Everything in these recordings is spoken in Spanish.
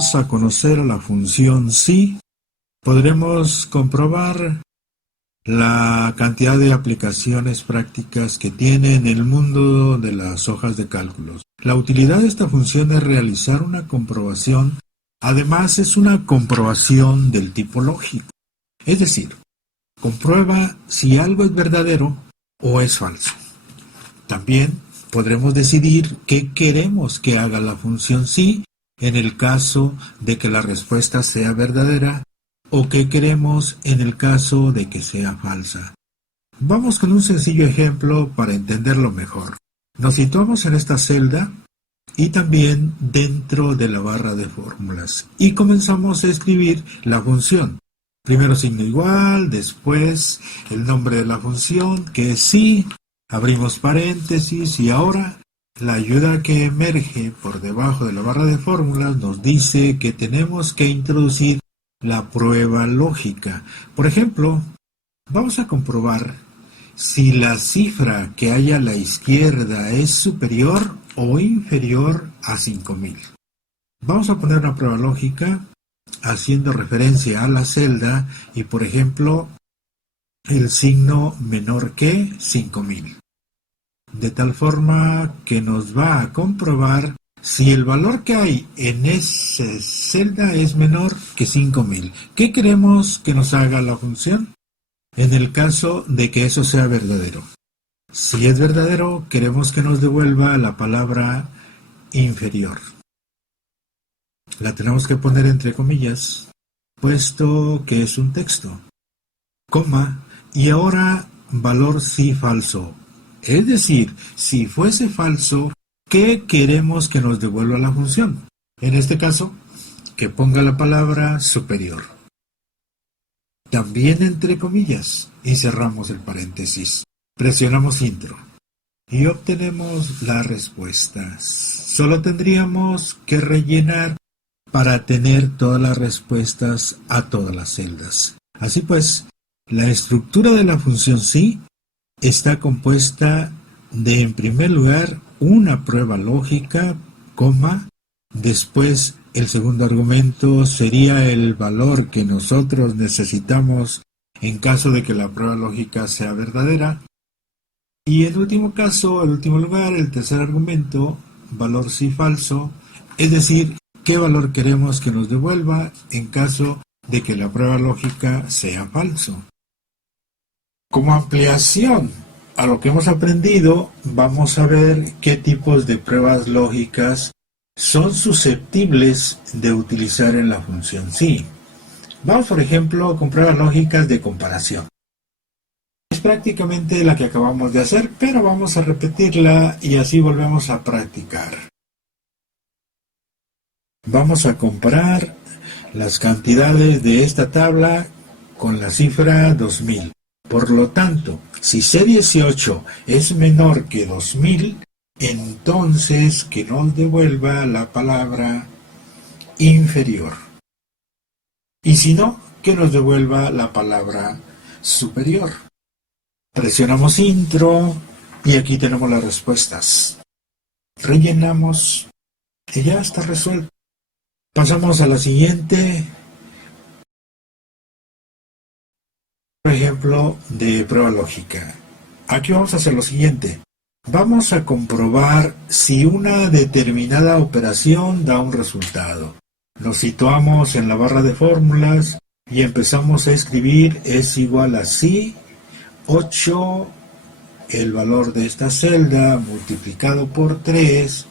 damos a conocer a la función sí, podremos comprobar la cantidad de aplicaciones prácticas que tiene en el mundo de las hojas de cálculos. La utilidad de esta función es realizar una comprobación. Además, es una comprobación del tipo lógico. Es decir, comprueba si algo es verdadero o es falso. También podremos decidir qué queremos que haga la función sí en el caso de que la respuesta sea verdadera o qué queremos en el caso de que sea falsa. Vamos con un sencillo ejemplo para entenderlo mejor. Nos situamos en esta celda y también dentro de la barra de fórmulas y comenzamos a escribir la función. Primero signo igual, después el nombre de la función que es sí, abrimos paréntesis y ahora la ayuda que emerge por debajo de la barra de fórmulas nos dice que tenemos que introducir la prueba lógica. Por ejemplo, vamos a comprobar si la cifra que hay a la izquierda es superior o inferior a 5000. Vamos a poner una prueba lógica haciendo referencia a la celda y, por ejemplo, el signo menor que 5000. De tal forma que nos va a comprobar si el valor que hay en esa celda es menor que 5000. ¿Qué queremos que nos haga la función? En el caso de que eso sea verdadero. Si es verdadero, queremos que nos devuelva la palabra inferior. La tenemos que poner entre comillas, puesto que es un texto. Coma, y ahora valor sí falso. Es decir, si fuese falso, ¿qué queremos que nos devuelva la función? En este caso, que ponga la palabra superior. También entre comillas y cerramos el paréntesis. Presionamos intro y obtenemos la respuesta. Solo tendríamos que rellenar para tener todas las respuestas a todas las celdas. Así pues, la estructura de la función sí está compuesta de, en primer lugar, una prueba lógica, coma, después el segundo argumento sería el valor que nosotros necesitamos en caso de que la prueba lógica sea verdadera, y en último caso, en último lugar, el tercer argumento, valor sí falso, es decir, qué valor queremos que nos devuelva en caso de que la prueba lógica sea falso. Como ampliación a lo que hemos aprendido, vamos a ver qué tipos de pruebas lógicas son susceptibles de utilizar en la función sí. Vamos, por ejemplo, con pruebas lógicas de comparación. Es prácticamente la que acabamos de hacer, pero vamos a repetirla y así volvemos a practicar. Vamos a comparar las cantidades de esta tabla con la cifra 2000. Por lo tanto, si C18 es menor que 2000, entonces que nos devuelva la palabra inferior. Y si no, que nos devuelva la palabra superior. Presionamos intro y aquí tenemos las respuestas. Rellenamos y ya está resuelto. Pasamos a la siguiente. Por ejemplo, de prueba lógica. Aquí vamos a hacer lo siguiente. Vamos a comprobar si una determinada operación da un resultado. Nos situamos en la barra de fórmulas y empezamos a escribir es igual a sí, 8, el valor de esta celda multiplicado por 3.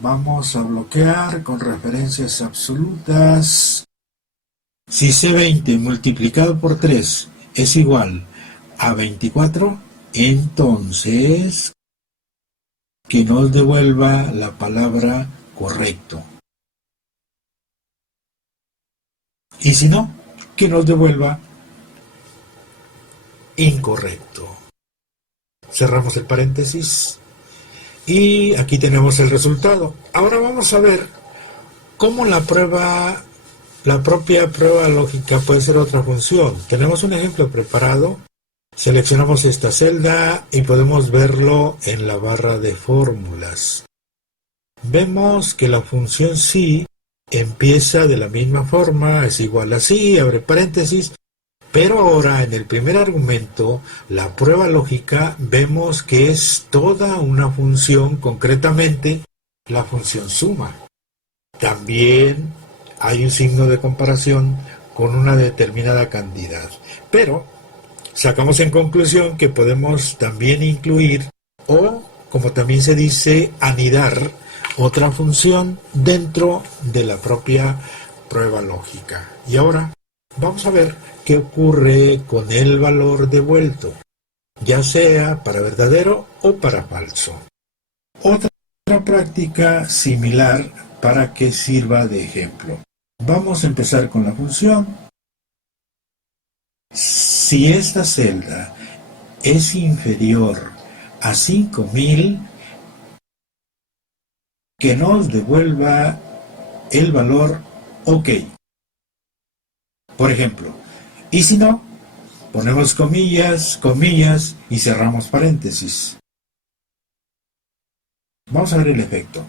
Vamos a bloquear con referencias absolutas. Si C20 multiplicado por 3 es igual a 24, entonces que nos devuelva la palabra correcto. Y si no, que nos devuelva incorrecto. Cerramos el paréntesis y aquí tenemos el resultado. Ahora vamos a ver cómo la propia prueba lógica puede ser otra función. Tenemos un ejemplo preparado. Seleccionamos esta celda y podemos verlo en la barra de fórmulas. Vemos que la función sí empieza de la misma forma, es igual así, abre paréntesis, pero ahora en el primer argumento, la prueba lógica, vemos que es toda una función, concretamente la función suma. También hay un signo de comparación con una determinada cantidad, pero sacamos en conclusión que podemos también incluir o, como también se dice, anidar otra función dentro de la propia prueba lógica. Y ahora vamos a ver qué ocurre con el valor devuelto, ya sea para verdadero o para falso. Otra práctica similar para que sirva de ejemplo. Vamos a empezar con la función. Si esta celda es inferior a 5000, que nos devuelva el valor OK. Por ejemplo, y si no, ponemos comillas, comillas y cerramos paréntesis. Vamos a ver el efecto.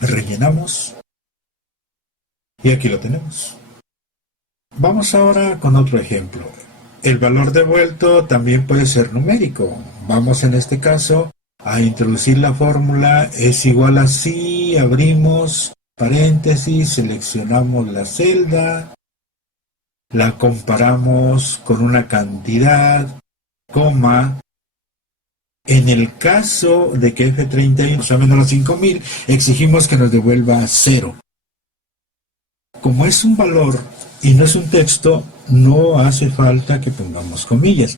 Rellenamos y aquí lo tenemos. Vamos ahora con otro ejemplo. El valor devuelto también puede ser numérico. Vamos en este caso a introducir la fórmula es igual a si, abrimos paréntesis, seleccionamos la celda, la comparamos con una cantidad, coma. En el caso de que F31 sea menor a 5000, exigimos que nos devuelva 0. Como es un valor y no es un texto, no hace falta que pongamos comillas.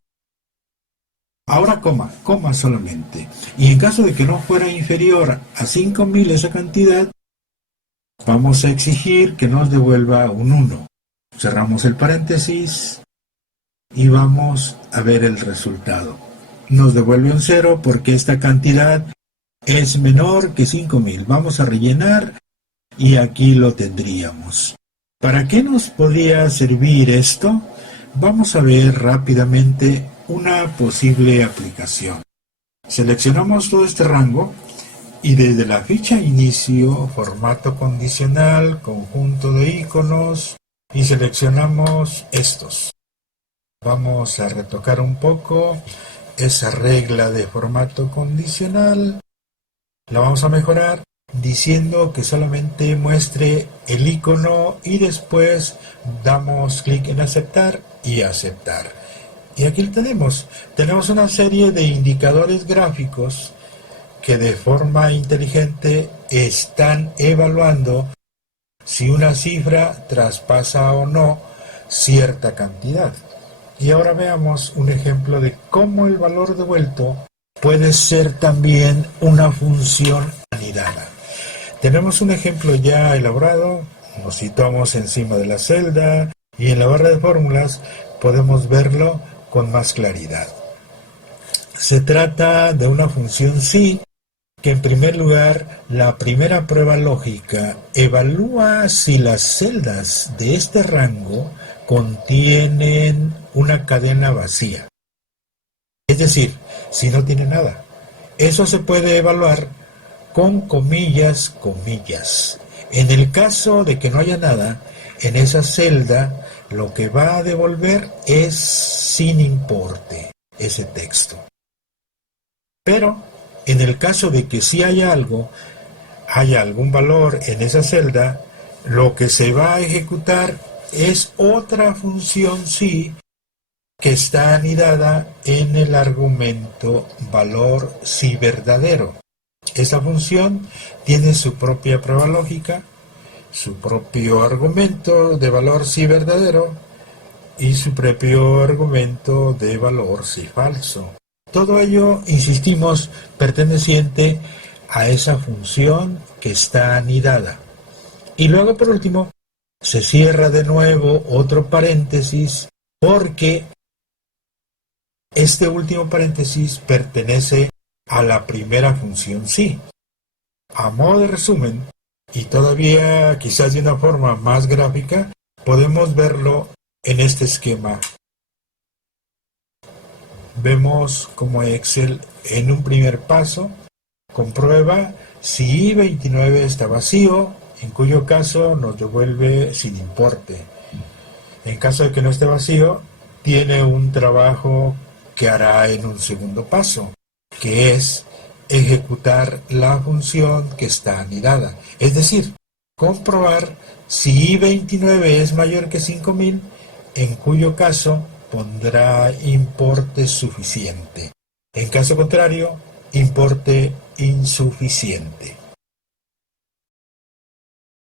Ahora coma solamente. Y en caso de que no fuera inferior a 5000 esa cantidad, vamos a exigir que nos devuelva un 1. Cerramos el paréntesis y vamos a ver el resultado. Nos devuelve un 0 porque esta cantidad es menor que 5000. Vamos a rellenar y aquí lo tendríamos. ¿Para qué nos podría servir esto? Vamos a ver rápidamente una posible aplicación. Seleccionamos todo este rango y desde la ficha inicio, formato condicional, conjunto de iconos y seleccionamos estos. Vamos a retocar un poco esa regla de formato condicional. La vamos a mejorar diciendo que solamente muestre el icono y después damos clic en aceptar y aceptar. Y aquí lo tenemos. Tenemos una serie de indicadores gráficos que de forma inteligente están evaluando si una cifra traspasa o no cierta cantidad. Y ahora veamos un ejemplo de cómo el valor devuelto puede ser también una función anidada. Tenemos un ejemplo ya elaborado, nos situamos encima de la celda y en la barra de fórmulas podemos verlo con más claridad. Se trata de una función si que en primer lugar la primera prueba lógica evalúa si las celdas de este rango contienen una cadena vacía. Es decir, si no tiene nada. Eso se puede evaluar con comillas, comillas. En el caso de que no haya nada, en esa celda lo que va a devolver es sin importe ese texto. Pero en el caso de que sí haya algo, haya algún valor en esa celda, lo que se va a ejecutar es otra función sí que está anidada en el argumento valor sí verdadero. Esa función tiene su propia prueba lógica, su propio argumento de valor sí verdadero y su propio argumento de valor sí falso. Todo ello, insistimos, perteneciente a esa función que está anidada. Y luego, por último, se cierra de nuevo otro paréntesis porque este último paréntesis pertenece a la primera función sí. A modo de resumen, y todavía quizás de una forma más gráfica, podemos verlo en este esquema. Vemos como Excel en un primer paso comprueba si I29 está vacío en cuyo caso nos devuelve sin importe. En caso de que no esté vacío, tiene un trabajo que hará en un segundo paso, que es ejecutar la función que está anidada, es decir, comprobar si I29 es mayor que 5000, en cuyo caso pondrá importe suficiente. En caso contrario, importe insuficiente.